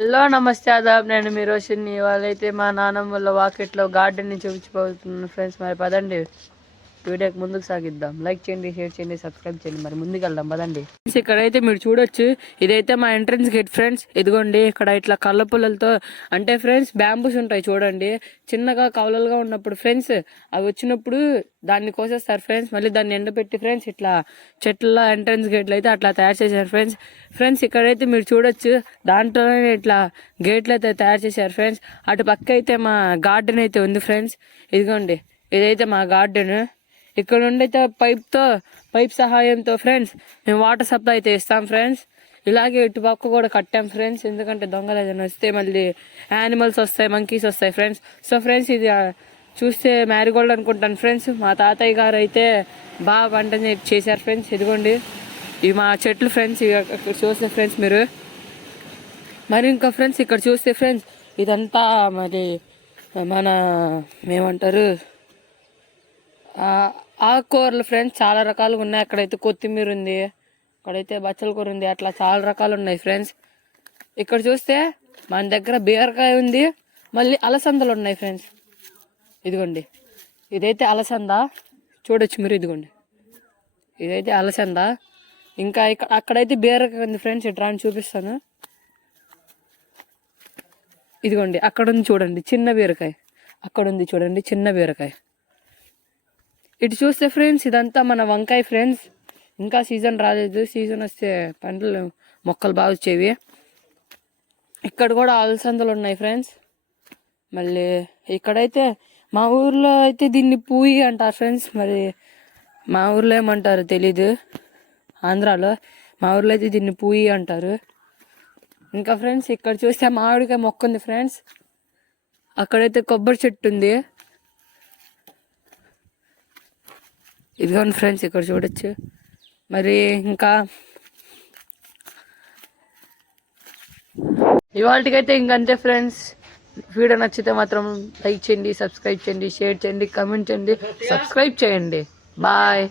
Hello నమస్తే ఆదాబ్. నేను మీ రోషన్ని ఇవాళైతే మా నాన్నమ్మ వాళ్ళ వాకెట్లో గార్డెన్ చూపించిపోతున్నాను ఫ్రెండ్స్ మరి పదండి. వీడియోకి ముందుకు సాగిద్దాం. లైక్ చేయండి షేర్ చేయండి సబ్స్క్రైబ్ చేయండి. మరి ముందుకు వెళ్దాం పదండి. ఫ్రెండ్స్ ఇక్కడైతే మీరు చూడొచ్చు. ఇదైతే మా ఎంట్రన్స్ గేట్ ఫ్రెండ్స్ ఇదిగోండి ఇక్కడ ఇట్లా కళ్ళ పుల్లలతో అంటే ఫ్రెండ్స్ బ్యాంబూస్ ఉంటాయి చూడండి. చిన్నగా కవలలుగా ఉన్నప్పుడు ఫ్రెండ్స్ అవి వచ్చినప్పుడు దాన్ని కోసేస్తారు ఫ్రెండ్స్ మళ్ళీ దాన్ని ఎండబెట్టి ఫ్రెండ్స్ ఇట్లా చెట్ల ఎంట్రన్స్ గేట్లు అయితే అట్లా తయారు చేశారు ఫ్రెండ్స్ ఫ్రెండ్స్ ఇక్కడైతే మీరు చూడొచ్చు. దాంట్లోనే ఇట్లా గేట్లు అయితే తయారు చేశారు ఫ్రెండ్స్ అటు పక్క అయితే మా గార్డెన్ అయితే ఉంది ఫ్రెండ్స్ ఇదిగోండి ఇదైతే మా గార్డెన్ ఇక్కడ నుండి అయితే పైప్తో పైప్ సహాయంతో ఫ్రెండ్స్ మేము వాటర్ సప్లై అయితే ఇస్తాం ఫ్రెండ్స్. ఇలాగే ఇటు పక్క కూడా కట్టాం ఫ్రెండ్స్. ఎందుకంటే దొంగలు ఏదైనా వస్తే మళ్ళీ యానిమల్స్ వస్తాయి మంకీస్ వస్తాయి ఫ్రెండ్స్. సో ఫ్రెండ్స్ ఇది చూస్తే మ్యారీగోల్డ్ అనుకుంటాను ఫ్రెండ్స్. మా తాతయ్య గారు అయితే బాగా పంట చేశారు ఫ్రెండ్స్. ఇదిగోండి. ఇవి మా చెట్లు ఫ్రెండ్స్. ఇవి ఇక్కడ చూస్తే ఫ్రెండ్స్ మీరు. మరి ఇంకా ఫ్రెండ్స్ ఇక్కడ చూస్తే ఫ్రెండ్స్ ఇదంతా మరి మన ఏమంటారు ఆకుకూరలు ఫ్రెండ్స్ చాలా రకాలుగా ఉన్నాయి. అక్కడైతే కొత్తిమీర ఉంది. అక్కడైతే బచ్చల కూర ఉంది. అట్లా చాలా రకాలు ఉన్నాయి ఫ్రెండ్స్ ఇక్కడ చూస్తే మన దగ్గర బీరకాయ ఉంది. మళ్ళీ అలసందలు ఉన్నాయి ఫ్రెండ్స్ ఇదిగోండి. ఇదైతే అలసంద. చూడొచ్చు మీరు ఇదిగోండి. ఇదైతే అలసంద. ఇంకా ఇక్కడ అక్కడైతే బీరకాయ ఉంది ఫ్రెండ్స్ ఇట్లా అని చూపిస్తాను. ఇదిగోండి అక్కడ ఉంది చూడండి. చిన్న బీరకాయ. అక్కడ ఉంది చూడండి చిన్న బీరకాయ. ఇటు చూస్తే ఫ్రెండ్స్ ఇదంతా మన వంకాయ ఫ్రెండ్స్. ఇంకా సీజన్ రాలేదు. సీజన్ వస్తే పంటలు మొక్కలు బాగా వచ్చేవి. ఇక్కడ కూడా అలసందలు ఉన్నాయి ఫ్రెండ్స్. మళ్ళీ ఇక్కడైతే మా ఊర్లో అయితే దీన్ని పూయి అంటారు ఫ్రెండ్స్. మరి మా ఊర్లో ఏమంటారు తెలీదు. ఆంధ్రాలో మా ఊర్లో అయితే దీన్ని పూయి అంటారు. ఇంకా ఫ్రెండ్స్ ఇక్కడ చూస్తే మామిడికాయ మొక్క ఉంది ఫ్రెండ్స్. అక్కడైతే కొబ్బరి చెట్టు ఉంది. ఇదిగోండి ఫ్రెండ్స్ ఇక్కడ చూడొచ్చు. మరి ఇంకా ఇవాళకైతే ఇంకంతే ఫ్రెండ్స్. వీడియో నచ్చితే మాత్రం లైక్ చేయండి సబ్స్క్రైబ్ చేయండి షేర్ చేయండి కమెంట్ చేయండి సబ్స్క్రైబ్ చేయండి. బాయ్.